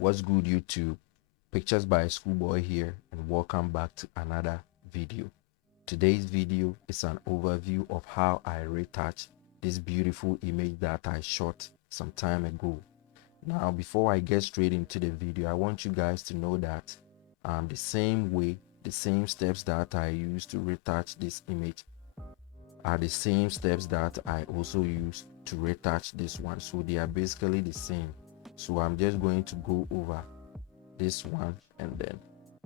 What's good, YouTube? Pictures by Schoolboy here, and welcome back to another video. Today's video is an overview of how I retouch this beautiful image that I shot some time ago. Now, before I get straight into the video, I want you guys to know that the same steps that I use to retouch this image are the same steps that I also use to retouch this one. So they are basically the same. So I'm just going to go over this one, and then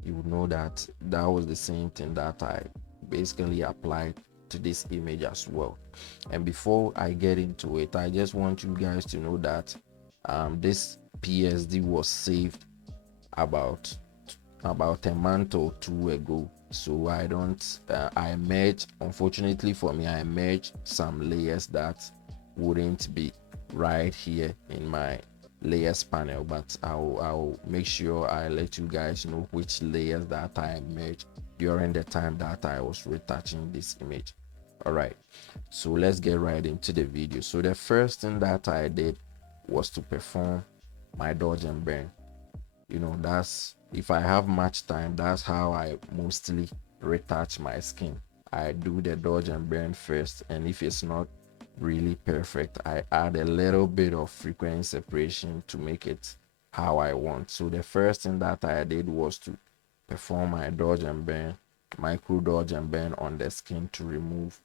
you will know that that was the same thing that I basically applied to this image as well. And before I get into it, I just want you guys to know that this PSD was saved about a month or two ago. So I don't I merged, unfortunately for me, I merged some layers that wouldn't be right here in my layers panel, but I'll make sure I let you guys know which layers that I merged during the time that I was retouching this image. All right, so let's get right into the video. So the first thing that I did was to perform my dodge and burn. You know, that's, if I have much time, that's how I mostly retouch my skin. I do the dodge and burn first, and if it's not really perfect, I add a little bit of frequency separation to make it how I want. So the first thing that I did was to perform my dodge and burn, micro dodge and burn on the skin to remove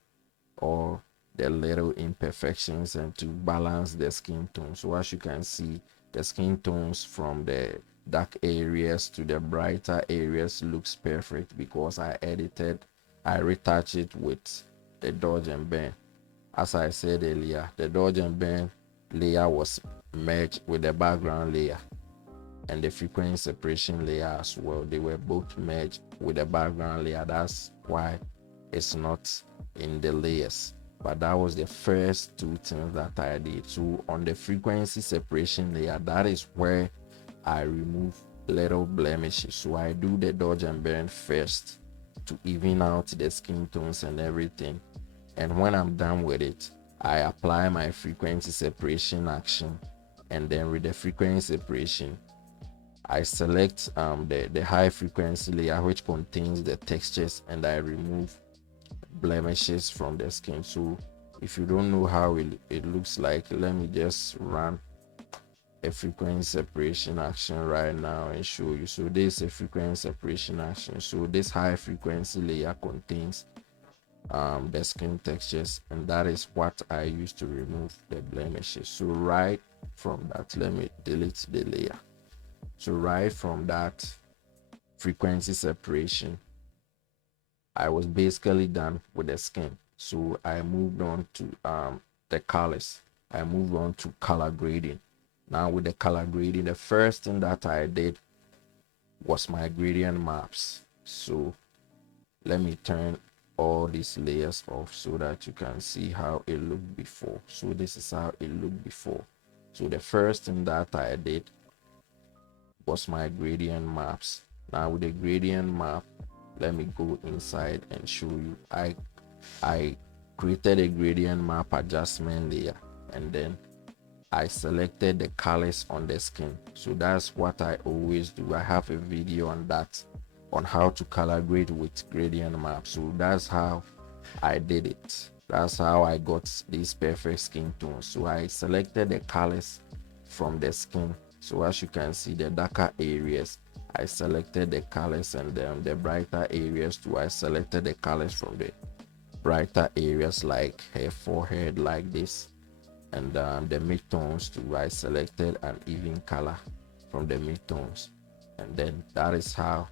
all the little imperfections and to balance the skin tone. So as you can see, the skin tones from the dark areas to the brighter areas looks perfect because I retouched it with the dodge and burn. As I said earlier, the dodge and burn layer was merged with the background layer and the frequency separation layer as well. They were both merged with the background layer. That's why it's not in the layers. But that was the first two things that I did. So on the frequency separation layer, that is where I remove little blemishes. So I do the dodge and burn first to even out the skin tones and everything. And when I'm done with it, I apply my frequency separation action, and then with the frequency separation, I select the high frequency layer which contains the textures, and I remove blemishes from the skin. So if you don't know how it looks like, let me just run a frequency separation action right now and show you. So this is a frequency separation action. So this high frequency layer contains the skin textures, and that is what I use to remove the blemishes. So right from that, let me delete the layer. So right from that frequency separation, I was basically done with the skin. So I moved on to the colors. I moved on to color grading. Now with the color grading, the first thing that I did was my gradient maps. So let me turn all these layers off so that you can see how it looked before. So this is how it looked before. So the first thing that I did was my gradient maps. Now with the gradient map, let me go inside and show you. I created a gradient map adjustment layer, and then I selected the colors on the skin. So that's what I always do. I have a video on that, on how to color grade with gradient map. So that's how I did it. That's how I got these perfect skin tones. So I selected the colors from the skin. So as you can see, the darker areas, I selected the colors, and then the brighter areas too, I selected the colors from the brighter areas, like her forehead like this. And the midtones too, I selected an even color from the midtones. And then that is how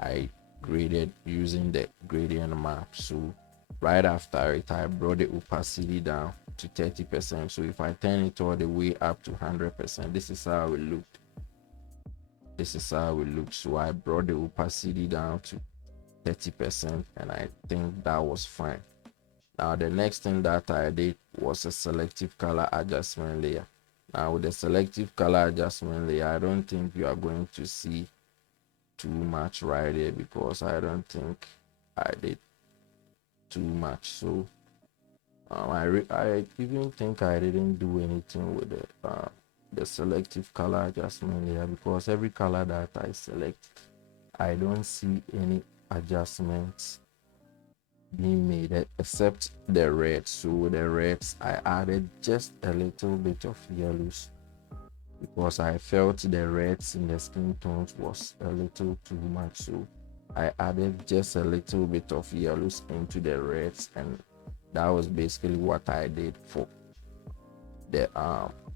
I graded using the gradient map. So right after it, I brought the opacity down to 30%. So if I turn it all the way up to 100%, this is how it looked. This is how it looks. So I brought the opacity down to 30%, and I think that was fine. Now the next thing that I did was a selective color adjustment layer. Now with the selective color adjustment layer, I don't think you are going to see too much right here because I don't think I did too much. So I even think I didn't do anything with the selective color adjustment layer, because every color that I select, I don't see any adjustments being made except the red. So the reds, I added just a little bit of yellows because I felt the reds in the skin tones was a little too much. So I added just a little bit of yellows into the reds, and that was basically what I did for the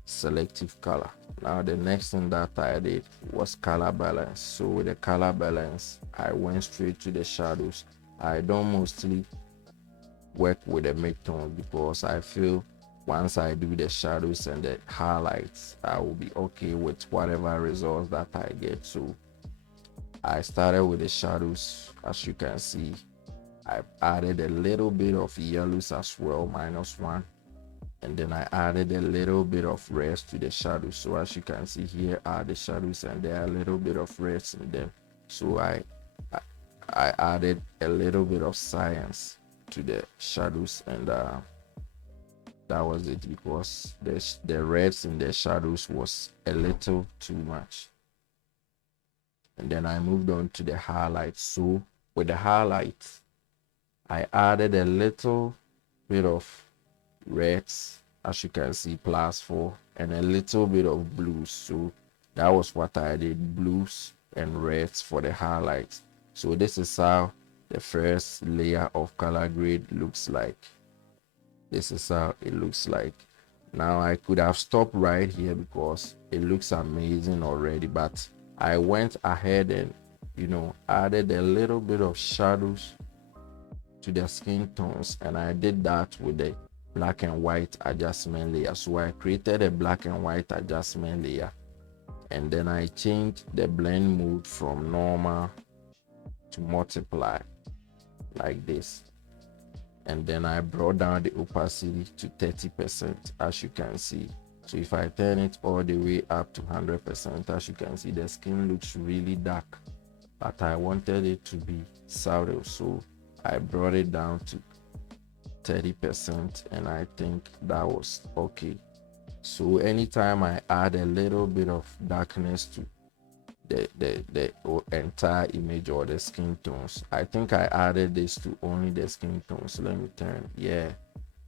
selective color. Now the next thing that I did was color balance. So with the color balance, I went straight to the shadows. I don't mostly work with the midtones because I feel once I do the shadows and the highlights, I will be okay with whatever results that I get. So I started with the shadows. As you can see, I added a little bit of yellows as well, -1, and then I added a little bit of reds to the shadows. So as you can see, here are the shadows and there are a little bit of reds in them. So I added a little bit of science to the shadows, and that was it, because the reds in the shadows was a little too much. And then I moved on to the highlights. So with the highlights, I added a little bit of reds, as you can see, +4, and a little bit of blues. So that was what I did, blues and reds for the highlights. So this is how the first layer of color grade looks like. This is how it looks like. Now I could have stopped right here because it looks amazing already, but I went ahead and added a little bit of shadows to the skin tones, and I did that with the black and white adjustment layer. So I created a black and white adjustment layer, and then I changed the blend mode from normal to multiply like this, and then I brought down the opacity to 30%, as you can see. So if I turn it all the way up to 100%, as you can see, the skin looks really dark, but I wanted it to be subtle, so I brought it down to 30%, and I think that was okay. So anytime I add a little bit of darkness to the entire image or the skin tones, I think I added this to only the skin tones. Let me turn. Yeah,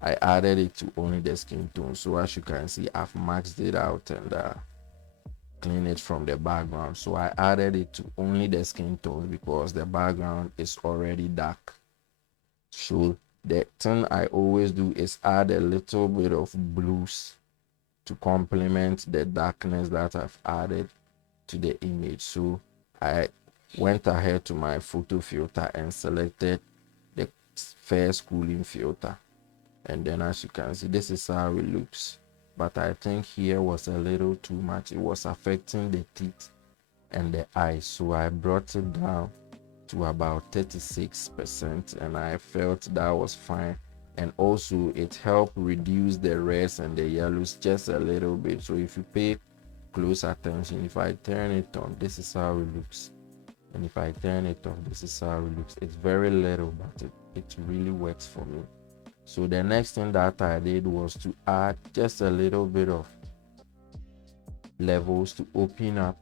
I added it to only the skin tones. So as you can see, I've maxed it out and clean it from the background. So I added it to only the skin tones because the background is already dark. So the thing I always do is add a little bit of blues to complement the darkness that I've added to the image. So I went ahead to my photo filter and selected the first cooling filter, and then as you can see, this is how it looks. But I think here was a little too much. It was affecting the teeth and the eyes, so I brought it down to about 36%, and I felt that was fine. And also it helped reduce the reds and the yellows just a little bit. So if you pay close attention, if I turn it on, this is how it looks, and if I turn it off, this is how it looks. It's very little, but it really works for me. So the next thing that I did was to add just a little bit of levels to open up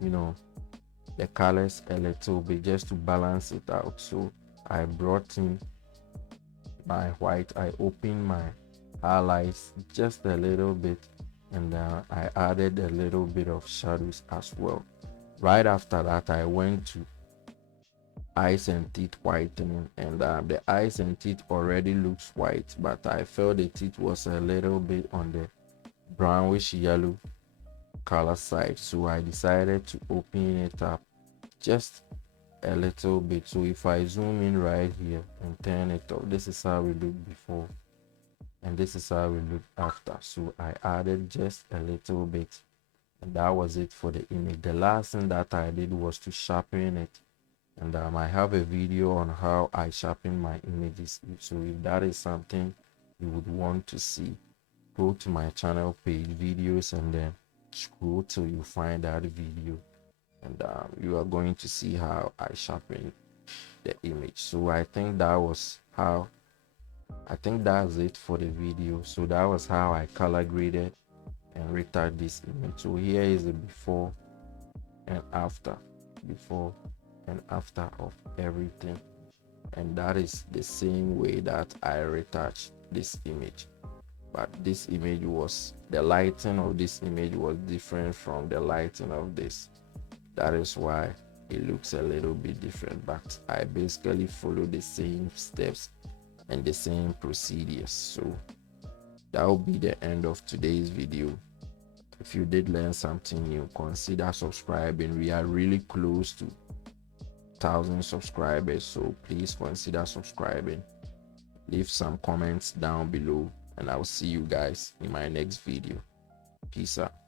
the colors a little bit, just to balance it out. So I brought in my white, I opened my highlights just a little bit, and I added a little bit of shadows as well. Right after that, I went to eyes and teeth whitening, and the eyes and teeth already looks white, but I felt the teeth was a little bit on the brownish yellow color side, so I decided to open it up just a little bit. So if I zoom in right here and turn it off, this is how it looked before, and this is how it looked after. So I added just a little bit, and that was it for the image. The last thing that I did was to sharpen it, and I have a video on how I sharpen my images. So if that is something you would want to see, go to my channel page, videos, and then scroll till you find that video, and you are going to see how I sharpen the image. So I think that's it for the video. So that was how I color graded and retouch this image. So here is the before and after, before and after of everything, and that is the same way that I retouch this image. But this image was, the lighting of this image was different from the lighting of this. That is why it looks a little bit different, but I basically follow the same steps and the same procedures. So that will be the end of today's video. If you did learn something new, consider subscribing. We are really close to 1,000 subscribers, so please consider subscribing. Leave some comments down below, and I'll see you guys in my next video. Peace out.